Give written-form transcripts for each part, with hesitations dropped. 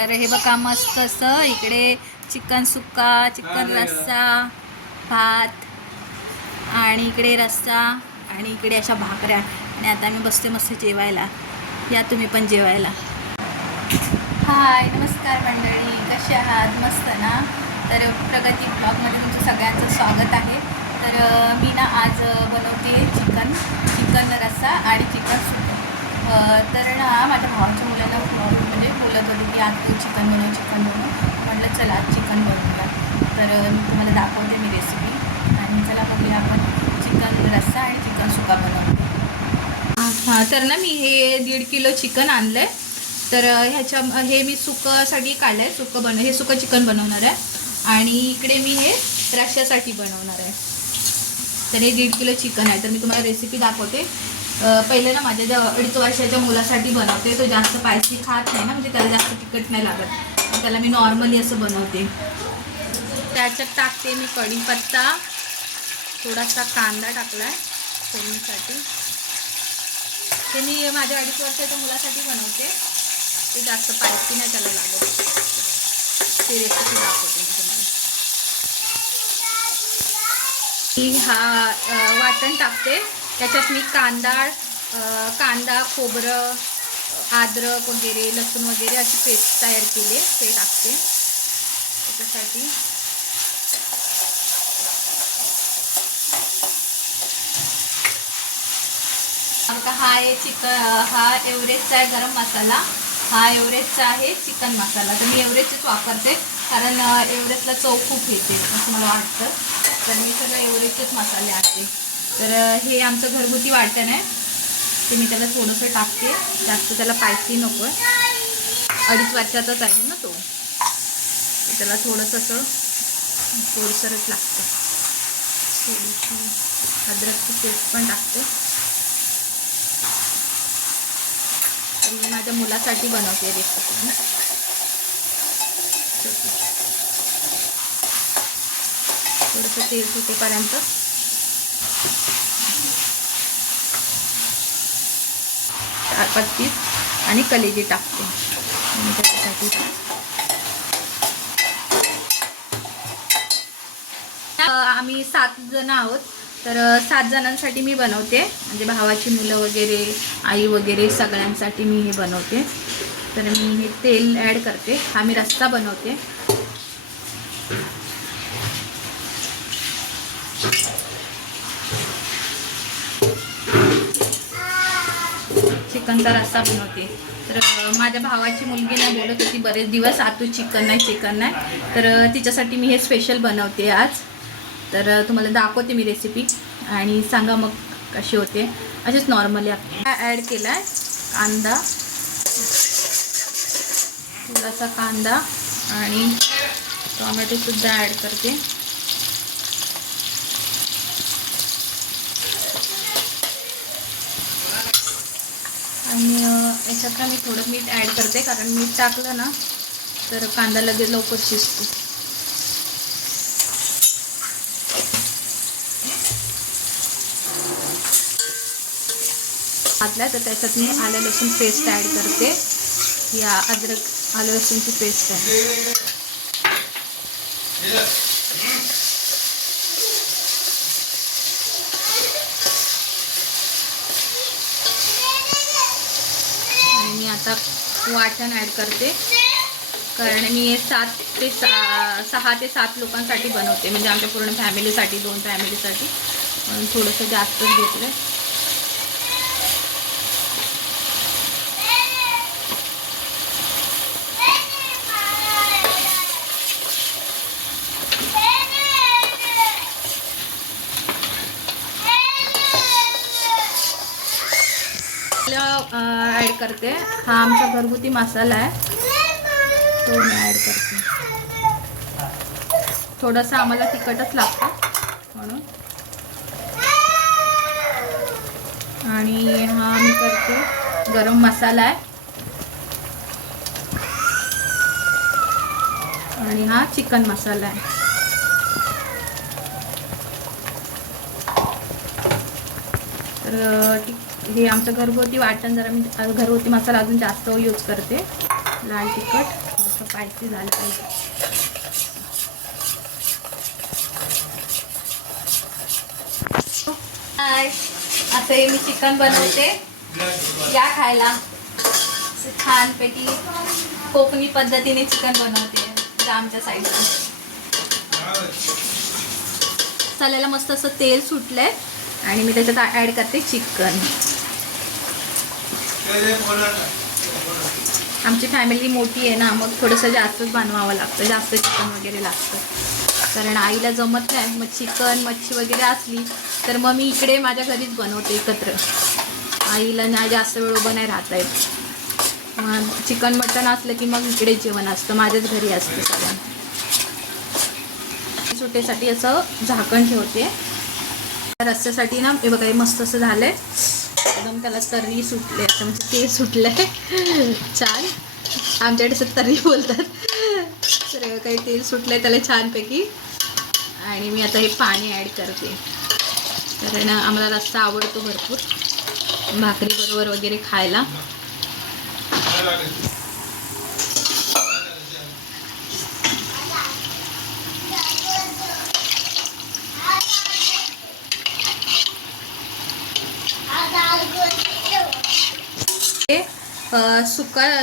तर हे बघा मस्त असं इकडे चिकन सुक्का, चिकन रस्सा, भात आणि इकडे रस्सा आणि इकडे अशा भाकऱ्या. आणि आता मी बसते मस्त जेवायला. या तुम्ही पण जेवायला. हाय, नमस्कार मंडळी, कसे आहात? मस्त ना? तर प्रगती ब्लॉगमध्ये तुमचं सगळ्यांचं स्वागत आहे. तर मी ना आज बनवते चिकन रस्सा आणि चिकन सुक्का. तर ना माझ्या भावाच्या मुलाला म्हणजे बोलत होते की आज तू चिकन बनव. म्हटलं चला आज चिकन बनवूया. तर मी तुम्हाला दाखवते मी रेसिपी. आणि चला बघूया आपण चिकन रस्सा आणि चिकन सुक्का बनवते. हां, तर ना मी हे 1.5 किलो चिकन आणलं आहे. तर हे मी सुक्कासाठी काढलं आहे. हे सुक्कं चिकन बनवणार आहे. आणि इकडे मी हे रश्श्यासाठी बनवणार आहे. तर हे 1.5 किलो चिकन आहे. तर मी तुम्हाला रेसिपी दाखवते. पहिले ना माझ्या 2.5 वर्षाच्या मुलासाठी बनवते. तो जास्त स्पायसी खात नाही ना, म्हणजे त्याला जास्त तिखट नाही लागत. त्याला मी नॉर्मली असं बनवते. त्याच्यात टाकते मी कढीपत्ता, थोडासा कांदा टाकला आहे फोडणीसाठी. ते मी माझ्या 2.5 वर्षाच्या मुलासाठी बनवते. ते जास्त स्पायसी नाही त्याला लागत. ते रेसिपी दाखवते मी तुम्हाला. मी वाटण टाकते. त्याच्यात मी कांदा, खोबरं, अद्रक वगैरे, लसूण वगैरे अशी पेस्ट तयार केली आहे, ते टाकते त्याच्यासाठी. आता हा एव्हरेस्टचा आहे गरम मसाला. हा एव्हरेस्टचा आहे चिकन मसाला. तर मी एव्हरेस्टच वापरते, कारण एव्हरेस्टला चव खूप येते असं मला वाटतं. तर मी सगळं एव्हरेस्टचेच मसाले आणते. तर हे आमचं घरगुती वाटण आहे, ते मी त्याला थोडंसं टाकते. जास्त त्याला स्पायसी नको आहे. 2.5 वर्षाचाच आहे ना तो. त्याला थोडंसं असं थोडंसंच लागतं. थोडीशी अद्रकची पेस्ट पण टाकते. मी माझ्या मुलासाठी बनवते रेसिपी. थोडंसं तेल सुटेपर्यंत 4-5 पीस आणि कलेजी टाकते त्याच्यासाठी. आम्ही 7 जण आहोत. तर 7 जणांसाठी मी बनवते, म्हणजे भावाची मुलं वगैरे, आई वगैरे सगळ्यांसाठी मी हे बनवते. तर मी हे तेल ॲड करते. हा मी रस्सा बनवते. चिकनचा रस्सा बनवते. तर माझ्या भावाची मुलगी नाही बोलत होती बरेच दिवस, आतू चिकन नाही. तर तिच्यासाठी मी हे स्पेशल बनवते आज. तर तुम्हाला दाखवते मी रेसिपी आणि सांगा मग कशी होते. असेच नॉर्मली ॲड केला आहे कांदा, थोडासा कांदा आणि टोमॅटोसुद्धा ॲड करते. आणि याच्यात ना मी थोडं मीठ ॲड करते, कारण मीठ टाकलं ना तर कांदा लगेच लवकर शिजतो. घातला तर त्याच्यात मी आलं लसूण पेस्ट ॲड करते. या अद्रक आलं लसूणची पेस्ट आहे. आणि मी आता वाटण ॲड करते, कारण मी 6 ते 7 लोकांसाठी बनवते, म्हणजे आमच्या पूर्ण फॅमिलीसाठी, 2 फॅमिलीसाठी, म्हणून थोडंसं जास्तच घेतलं. ॲड करते. हा आमचा घरगुती मसाला आहे, तो मी ॲड करते. थोडंसं आम्हाला तिखटच लागतं म्हणून. आणि हा मी करते गरम मसाला आहे. आणि हा चिकन मसाला आहे. तर हे आमचं घरगुती वाटण. जरा मी घरगुती मसाला अजून जास्त यूज करते. लाल तिखट, स्पायसी झालं पाहिजे. हाय, असं हे मी चिकन बनवते, या खायला. छानपैकी कोकणी पद्धतीने चिकन बनवते आमच्या साईडला. मसाल्याला मस्त असं तेल सुटलंय आणि मी त्याच्यात ॲड करते चिकन. आमची फॅमिली मोठी आहे ना, मग थोडंसं जास्तच बनवावं लागतं, जास्त चिकन वगैरे लागतं. कारण आईला जमत नाही, मग चिकन मच्छी वगैरे असली तर मग मी इकडे माझ्या घरीच बनवते एकत्र. आईला ना जास्त वेळ उभं नाही राहता येत. मग चिकन मटण असलं की मग इकडेच जेवण असतं, माझ्याच घरी असतं सगळं. सुट्टीसाठी असं झाकण ठेवते. रस्त्यासाठी ना हे बघा, मस्त असं झालंय एकदम, त्याला तर्री सुटले, असं म्हणजे ते सुटलंय छान. आमच्याकडे असं तर्री बोलतात. तर काही तेल सुटलंय त्याला छानपैकी. आणि मी आता हे पाणी ॲड करते, कारण आम्हाला रस्सा आवडतो भरपूर, भाकरी बरोबर वगैरे खायला.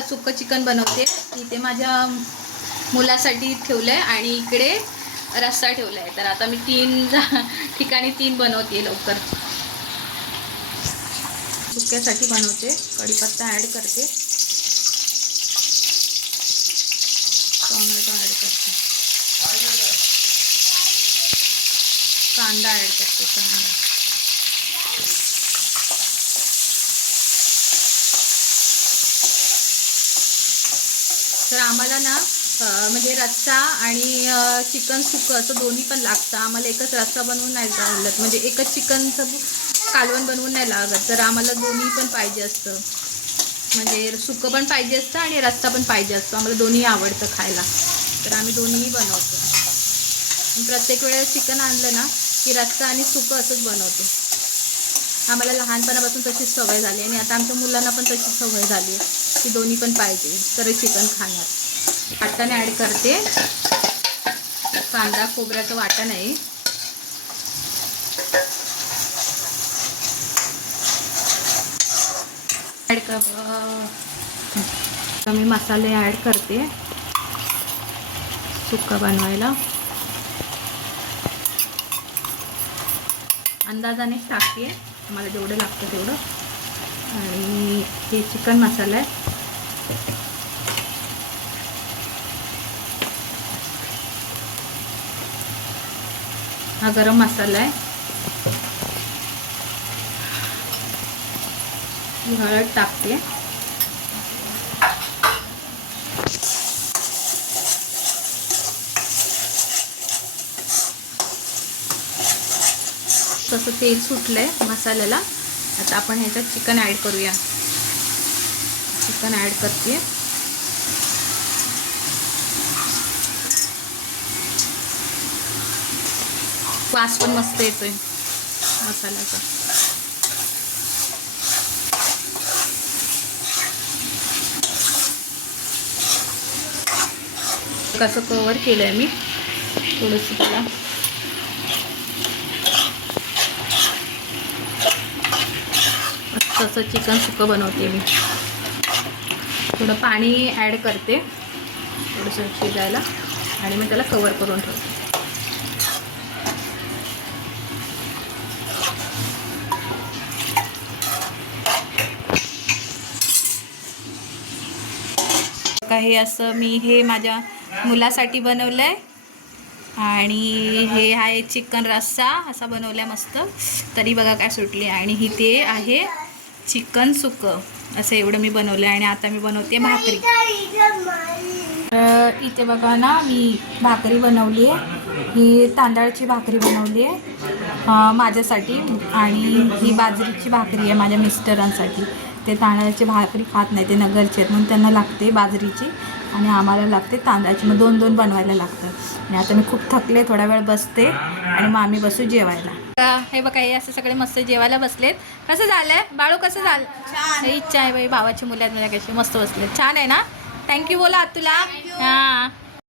सुक्का चिकन बनवते. इथे माझ्या मुलासाठी ठेवलं आहे आणि इकडे रस्सा ठेवला आहे. तर आता मी 3 ठिकाणी 3 बनवते लवकर. सुक्यासाठी बनवते, कढीपत्ता ॲड करते, टोमॅटो ॲड करते, कांदा ॲड करते, कांदा. तर आम्हाला ना म्हणजे रस्सा आणि चिकन सुकं असं दोन्ही पण लागतं. आम्हाला एकच रस्सा बनवून नाही चालत, म्हणजे एकच चिकनचं कालवण बनवून नाही लागत. तर आम्हाला दोन्ही पण पाहिजे असतं, म्हणजे सुकं पण पाहिजे असतं आणि रस्सा पण पाहिजे असतो. आम्हाला दोन्ही आवडतं खायला, तर आम्ही दोन्हीही बनवतो. प्रत्येक वेळेस चिकन आणलं ना की रस्सा आणि सुकं असंच बनवतो. आम्हाला लहानपणापासून तशीच सवय झाली आणि आता आमच्या मुलांना पण तशीच सवय झाली आहे की दोन्ही पण पाहिजे तर चिकन खाणार. वाटण ॲड करते, कांदा खोबऱ्याचं वाटण आहे. ॲड मी मसाले ॲड करते सुक्का बनवायला. अंदाजानेच टाकते, मला जेवढं लागतं तेवढं. आणि हे चिकन मसाला आहे, हा गरम मसाला आहे, ही हळद टाकते, तसं तेल सुटलंय मसाल्याला. आता आपण ह्याच्यात चिकन ॲड करूया. चिकन ॲड करते, वास पण मस्त येतोय मसाल्याचा. कसं कव्हर केलंय मी थोडंसं त्याला. तसं चिकन सुकं बनवते मी. थोडं पाणी ॲड करते थोडंसं शिजायला आणि मग त्याला कव्हर करून ठेवते. हे असं मी हे माझ्या मुलासाठी बनवलं आहे आणि हे आहे चिकन रस्सा असा बनवला आहे मस्त. तरी बघा काय सुटली. आणि ही ते आहे चिकन सुकं, असं एवढं मी बनवलं आहे. आणि आता मी बनवते भाकरी. इथे बघा ना मी भाकरी बनवली आहे, ही तांदळाची भाकरी बनवली आहे माझ्यासाठी. आणि ही बाजरीची भाकरी आहे माझ्या मिस्टरांसाठी. ते तांदळाची भाकरी खात नाही, ते नगरचे आहेत, म्हणून त्यांना लागते बाजरीची आणि आम्हाला लागते तांदळाची. मग 2-2 बनवायला लागतं. आणि आता मी खूप थकले, थोडा वेळ बसते आणि मग आम्ही बसू जेवायला. हे बघा हे असे सगळे मस्त जेवायला बसलेत. कसं झालंय बाळू, कसं झालं? इच्छा आहे बाई, भावाची मुलं आहेत माझ्या, कशी मस्त बसलेत. छान आहे ना. थँक्यू बोला तुला. हां